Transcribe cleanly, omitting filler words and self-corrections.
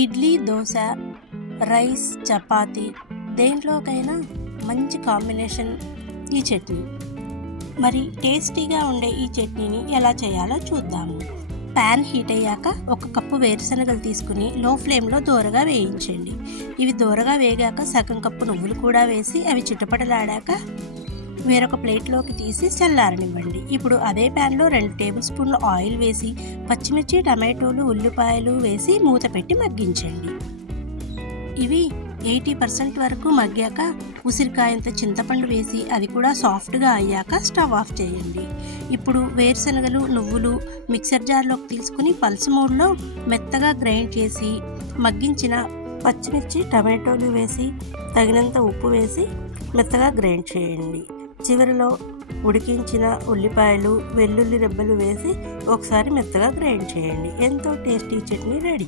Idli, dosa, rice, chapati దేంట్లోకైనా మంచి combination ఈ చట్నీ. మరి టేస్టీగా ఉండే ఈ చట్నీని ఎలా చేయాలో చూద్దాము. ప్యాన్ హీట్ అయ్యాక 1 కప్పు వేరుశనగలు తీసుకుని లో ఫ్లేమ్లో దోరగా వేయించండి. ఇవి దోరగా వేగాక సగం కప్పు నువ్వులు కూడా వేసి అవి చిటపటలాడాక వేరొక ప్లేట్లోకి తీసి చల్లారనివ్వండి. ఇప్పుడు అదే ప్యాన్లో 2 టేబుల్ స్పూన్ల ఆయిల్ వేసి పచ్చిమిర్చి, టమాటోలు, ఉల్లిపాయలు వేసి మూత పెట్టి మగ్గించండి. ఇవి 80% వరకు మగ్గాక ఉసిరికాయంత చింతపండు వేసి అది కూడా సాఫ్ట్గా అయ్యాక స్టవ్ ఆఫ్ చేయండి. ఇప్పుడు వేరుశనగలు, నువ్వులు మిక్సర్ జార్లోకి తీసుకుని పల్స్ మోడ్లో మెత్తగా గ్రైండ్ చేసి మగ్గించిన పచ్చిమిర్చి, టమాటోలు వేసి తగినంత ఉప్పు వేసి మెత్తగా గ్రైండ్ చేయండి. చివరిలో ఉడికించిన ఉల్లిపాయలు, వెల్లుల్లి రెబ్బలు వేసి ఒకసారి మెత్తగా గ్రైండ్ చేయండి. ఎంతో టేస్టీ చట్నీ రెడీ.